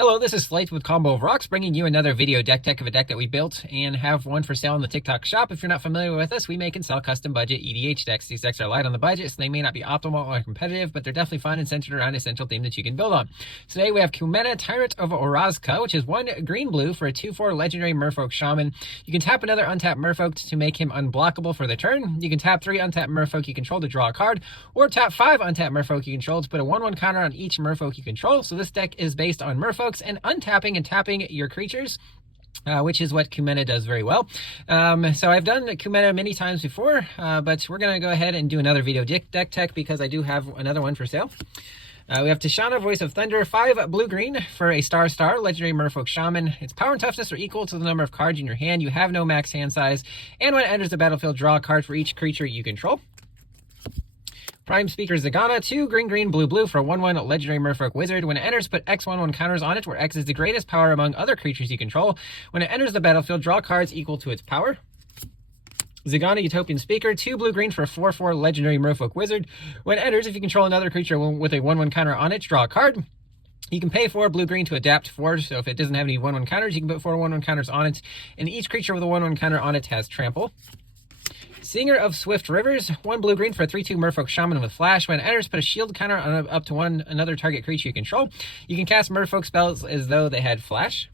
Hello, this is Slate with Combo of Rocks, bringing you another video deck tech of a deck that we built and have one for sale on the TikTok shop. If you're not familiar with us, we make and sell custom budget EDH decks. These decks are light on the budget, so they may not be optimal or competitive, but they're definitely fun and centered around a central theme that you can build on. Today we have Kumena, Tyrant of Orazca, which is 1 green-blue for a 2/4 legendary Merfolk Shaman. You can tap another untapped Merfolk to make him unblockable for the turn. You can tap 3 untapped Merfolk you control to draw a card, or tap 5 untapped Merfolk you control to put a 1/1 counter on each Merfolk you control. So this deck is based on Merfolks and untapping and tapping your creatures, which is what Kumena does very well. So I've done Kumena many times before, but we're going to go ahead and do another video deck tech because I do have another one for sale. We have Tishana, Voice of Thunder, 5 blue-green for a star legendary Merfolk Shaman. Its power and toughness are equal to the number of cards in your hand. You have no max hand size, and when it enters the battlefield, draw a card for each creature you control. Prime Speaker Zagana, 2 green, blue for a 1/1 legendary Merfolk Wizard. When it enters, put X 1/1 counters on it, where X is the greatest power among other creatures you control. When it enters the battlefield, draw cards equal to its power. Zagana Utopian Speaker, 2 blue-green for a 4/4 legendary Merfolk Wizard. When it enters, if you control another creature with a 1/1 counter on it, draw a card. You can pay 4 blue-green to adapt 4, so if it doesn't have any 1/1 counters, you can put 4 1/1 counters on it, and each creature with a 1/1 counter on it has trample. Singer of Swift Rivers, 1 blue-green for a 3/2 Merfolk Shaman with Flash. When it enters, put a shield counter on up to another target creature you control. You can cast Merfolk spells as though they had Flash.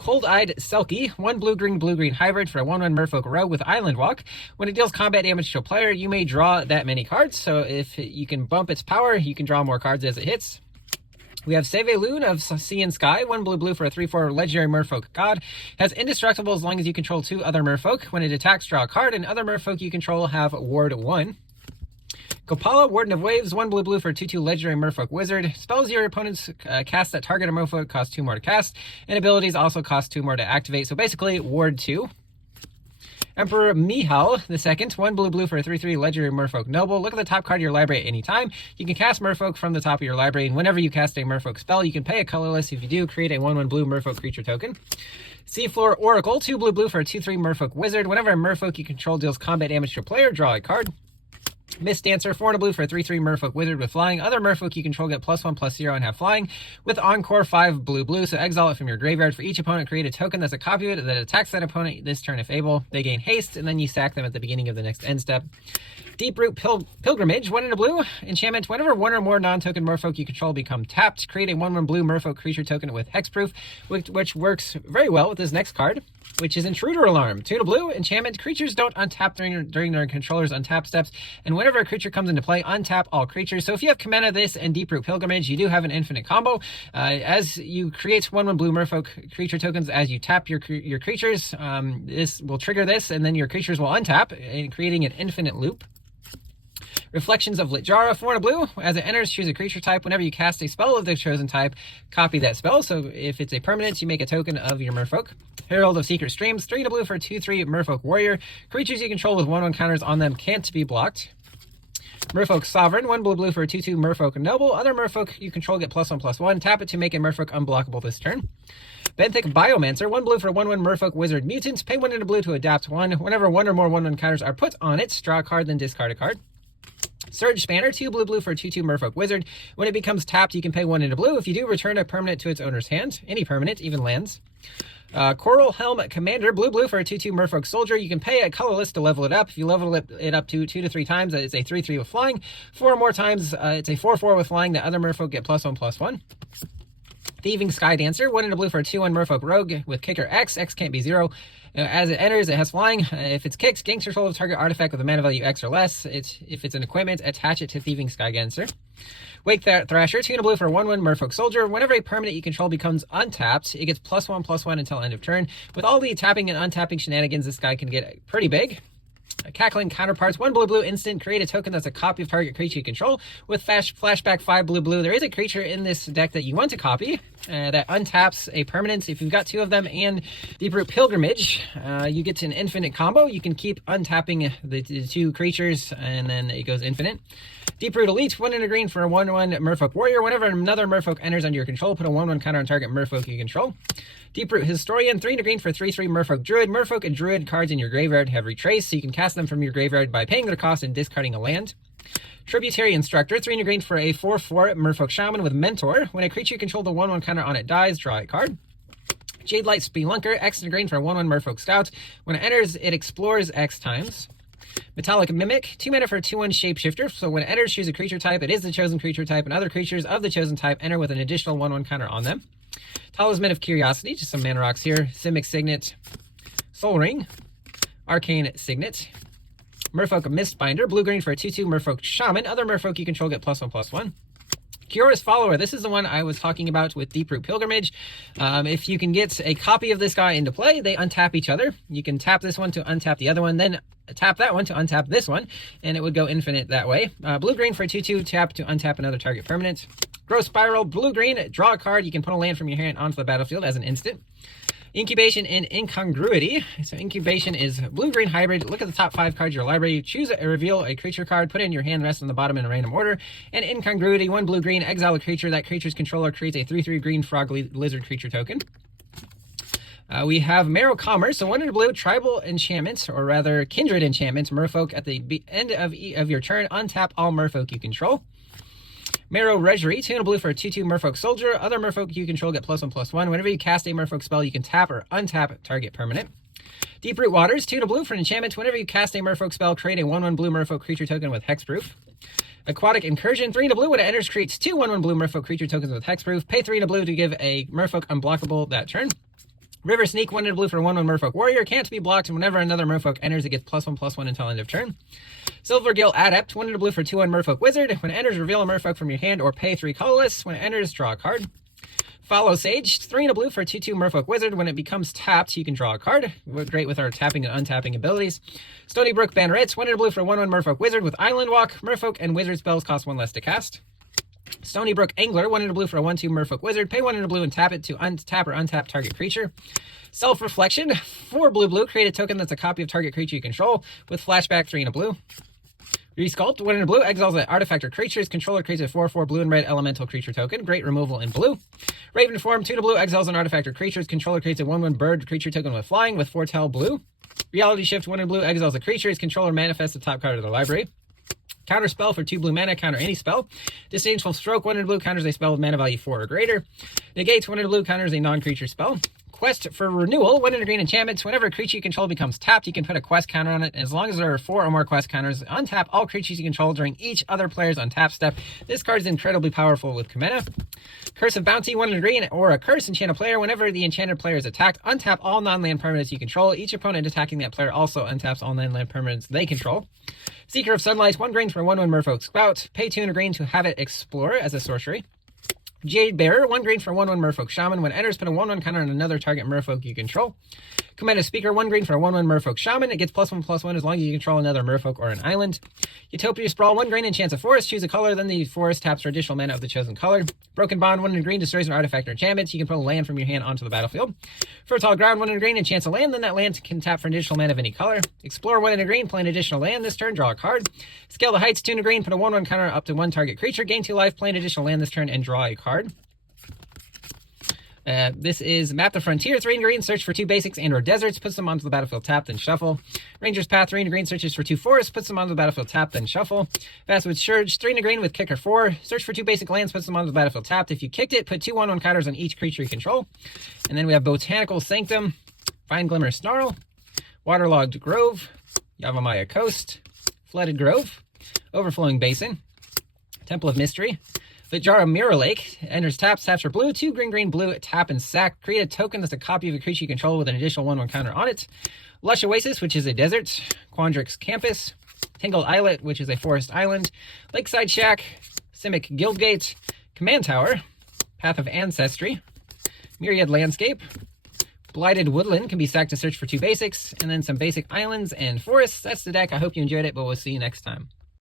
Cold-Eyed Selkie, 1 blue-green hybrid for a 1/1 Merfolk Rogue with Island Walk. When it deals combat damage to a player, you may draw that many cards, so if you can bump its power, you can draw more cards as it hits. We have Seve Loon of Sea and Sky, 1 blue for a 3/4 legendary Merfolk God. Has indestructible as long as you control 2 other Merfolk. When it attacks, draw a card, and other Merfolk you control have Ward 1. Kopala, Warden of Waves, 1 blue for a 2/2 legendary Merfolk Wizard. Spells your opponents cast that target a Merfolk cost 2 more to cast, and abilities also cost 2 more to activate, so basically Ward 2. Emperor Mihal II, 1 blue for a 3/3 legendary Merfolk Noble. Look at the top card of your library at any time. You can cast Merfolk from the top of your library, and whenever you cast a Merfolk spell, you can pay a colorless. If you do, create a 1/1 blue Merfolk creature token. Seafloor Oracle, 2 blue for a 2/3 Merfolk Wizard. Whenever a Merfolk you control deals combat damage to a player, draw a card. Mist Dancer, 4 blue for a 3/3 Merfolk Wizard with Flying. Other Merfolk you control get +1/+0 and have Flying. With Encore, 5 blue, so exile it from your graveyard. For each opponent, create a token that's a copy of it that attacks that opponent this turn if able. They gain haste, and then you sack them at the beginning of the next end step. Deeproot Pilgrimage, 1 blue. Enchantment, whenever 1 or more non-token Merfolk you control become tapped, create a 1/1 blue Merfolk creature token with Hexproof, which works very well with this next card, which is Intruder Alarm. 2 blue, enchantment, creatures don't untap during their controller's untap steps, and whenever a creature comes into play, untap all creatures. So if you have Kumena, this, and Deeproot Pilgrimage, you do have an infinite combo. As you create 1/1 blue Merfolk creature tokens, as you tap your creatures, this will trigger this, and then your creatures will untap, creating an infinite loop. Reflections of Litjara, 4 blue. As it enters, choose a creature type. Whenever you cast a spell of the chosen type, copy that spell. So if it's a permanent, you make a token of your Merfolk. Herald of Secret Streams, 3 blue for a 2/3 Merfolk Warrior. Creatures you control with 1/1 counters on them can't be blocked. Merfolk Sovereign, 1 blue for a 2/2 Merfolk Noble. Other Merfolk you control get +1/+1. Tap it to make a Merfolk unblockable this turn. Benthic Biomancer, 1 blue for 1/1 Merfolk Wizard Mutant. Pay 1 blue to adapt 1. Whenever 1 or more 1/1 counters are put on it, draw a card, then discard a card. Surge Spanner, 2 blue for a 2/2 Merfolk Wizard. When it becomes tapped, you can pay 1 blue. If you do, return a permanent to its owner's hand. Any permanent, even lands. Coral Helm Commander, blue for a 2/2 Merfolk Soldier. You can pay a colorless to level it up. If you level it up to 2 to 3 times, it's a 3/3 with Flying. 4 or more times, it's a 4/4 with Flying. The other Merfolk get +1/+1. Thieving Sky Dancer, 1 blue for a 2/1 Merfolk Rogue with Kicker X. X can't be 0. As it enters, it has Flying. If it's kicked, gain control of target artifact with a mana value X or less. If it's an equipment, attach it to Thieving Sky Dancer. Wake Thrasher, 2 blue for a 1/1 Merfolk Soldier. Whenever a permanent you control becomes untapped, it gets +1/+1 until end of turn. With all the tapping and untapping shenanigans, this guy can get pretty big. Cackling Counterparts, 1 blue instant. Create a token that's a copy of target creature you control. With Flashback 5 blue. There is a creature in this deck that you want to copy that untaps a permanent. If you've got 2 of them and Deeproot Pilgrimage, you get to an infinite combo. You can keep untapping the 2 creatures, and then it goes infinite. Deeproot Elite, 1 green for a 1/1 Merfolk Warrior. Whenever another Merfolk enters under your control, put a 1/1 counter on target Merfolk you control. Deeproot Historian, 3 green for 3/3 Merfolk Druid. Merfolk and Druid cards in your graveyard have retraced, so you can cast them from your graveyard by paying their cost and discarding a land. Tributary Instructor, 3 and a green for a 4/4 Merfolk Shaman with Mentor. When a creature you control the 1/1 counter on it dies, draw a card. Jade Light Spelunker, X and a green for a 1/1 Merfolk Scout. When it enters, it explores X times. Metallic Mimic, 2 mana for a 2/1 Shapeshifter. So when it enters, choose a creature type. It is the chosen creature type, and other creatures of the chosen type enter with an additional 1/1 counter on them. Talisman of Curiosity, just some mana rocks here. Simic Signet, Soul Ring, Arcane Signet. Merfolk Mistbinder, blue-green for a 2/2 Merfolk Shaman. Other Merfolk you control get +1/+1. Kiora's Follower, this is the one I was talking about with Deeproot Pilgrimage. If you can get a copy of this guy into play, they untap each other. You can tap this one to untap the other one, then tap that one to untap this one, and it would go infinite that way. Blue-green for a 2/2, tap to untap another target permanent. Growth Spiral, blue-green, draw a card. You can put a land from your hand onto the battlefield as an instant. Incubation and Incongruity. So Incubation is blue-green hybrid. Look at the top 5 cards of your library. Choose a reveal a creature card. Put it in your hand, rest on the bottom in a random order. And Incongruity, 1 blue-green, exile a creature. That creature's controller creates a 3/3 green frog lizard creature token. We have Marrow Commerce. So 1 in a blue, tribal enchantments, or rather kindred enchantments. Merfolk at the end of your turn, untap all Merfolk you control. Marrow Reverie, 2 and a blue for a 2/2 Merfolk Soldier. Other Merfolk you control get +1/+1. Whenever you cast a Merfolk spell, you can tap or untap target permanent. Deeproot Waters, 2 and a blue for an enchantment. Whenever you cast a Merfolk spell, create a 1/1 blue Merfolk creature token with hexproof. Aquatic Incursion, 3 and a blue. When it enters, creates 2 1/1 blue Merfolk creature tokens with hexproof. Pay 3 and a blue to give a Merfolk unblockable that turn. River Sneak, 1 and a blue for 1/1 Merfolk Warrior. Can't be blocked, and whenever another Merfolk enters, it gets +1/+1 until end of turn. Silvergill Adept, 1 and a blue for 2/1 Merfolk Wizard. When it enters, reveal a Merfolk from your hand or pay 3 colorless. When it enters, draw a card. Follow Sage, 3 and a blue for a 2/2 Merfolk Wizard. When it becomes tapped, you can draw a card. We're great with our tapping and untapping abilities. Stony Brook Banneret, 1 and a blue for 1/1 Merfolk Wizard with Island Walk. Merfolk and Wizard spells cost 1 less to cast. Stony Brook Angler, 1 and a blue for a 1/2 Merfolk Wizard. Pay 1 and a blue and tap it to untap or untap target creature. Self-Reflection, 4 blue, create a token that's a copy of target creature you control with flashback, 3 and a blue. Resculpt, 1 and a blue, exiles an artifact or creature's controller creates a 4/4 blue and red elemental creature token. Great removal in blue. Raven Form, 2 and a blue, exiles an artifact or creature's controller creates a 1/1 bird creature token with flying with foretell blue. Reality Shift, 1 and a blue, exiles a creature's controller manifests the top card of the library. Counter spell for 2 blue mana, counter any spell. Disdainful Stroke, 1 and a blue, counters a spell with mana value 4 or greater. Negate, 1 and a blue, counters a non-creature spell. Quest for Renewal, 1 and a green enchantments. Whenever a creature you control becomes tapped, you can put a quest counter on it. And as long as there are 4 or more quest counters, untap all creatures you control during each other player's untap step. This card is incredibly powerful with Kumena. Curse of Bounty, 1 and a green, or a curse enchant a player. Whenever the enchanted player is attacked, untap all non-land permanents you control. Each opponent attacking that player also untaps all non-land permanents they control. Seeker of Sunlight, 1 green for 1/1 Merfolk Scout. Pay 2 and a green to have it explore as a sorcery. Jade Bearer, 1 green for 1/1 Merfolk Shaman. When it enters, put a 1/1 counter on another target Merfolk you control. Kumena Speaker, 1 green for a 1/1 Merfolk Shaman. It gets +1/+1 as long as you control another Merfolk or an island. Utopia Sprawl, 1 green enchants a forest. Choose a color, then the forest taps for additional mana of the chosen color. Broken Bond, 1 and a green, destroys an artifact or enchantment. You can put a land from your hand onto the battlefield. Fertile Ground, 1 and a green, enchants a land. Then that land can tap for an additional mana of any color. Explore, 1 and a green, play an additional land. This turn, draw a card. Scale the Heights, 2 and a green, put a 1/1 counter up to 1 target creature. Gain 2 life, play an additional land this turn, and draw a card. This is Map the Frontier, 3 and green, search for 2 basics and or deserts, puts them onto the battlefield tapped, then shuffle. Ranger's Path, 3 and green, searches for 2 forests, puts them onto the battlefield tapped, then shuffle. Vastwood Surge, 3 and green with kicker 4, search for 2 basic lands, puts them onto the battlefield tapped. If you kicked it, put 2 1/1 counters on each creature you control. And then we have Botanical Sanctum, Fine Glimmer Snarl, Waterlogged Grove, Yavimaya Coast, Flooded Grove, Overflowing Basin, Temple of Mystery. Vajara Mirror Lake, enters taps for blue, 2 green, blue, tap and sack. Create a token that's a copy of a creature you control with an additional 1/1 counter on it. Lush Oasis, which is a desert. Quandrix Campus. Tangled Islet, which is a forest island. Lakeside Shack. Simic Guildgate. Command Tower. Path of Ancestry. Myriad Landscape. Blighted Woodland can be sacked to search for 2 basics. And then some basic islands and forests. That's the deck. I hope you enjoyed it, but we'll see you next time.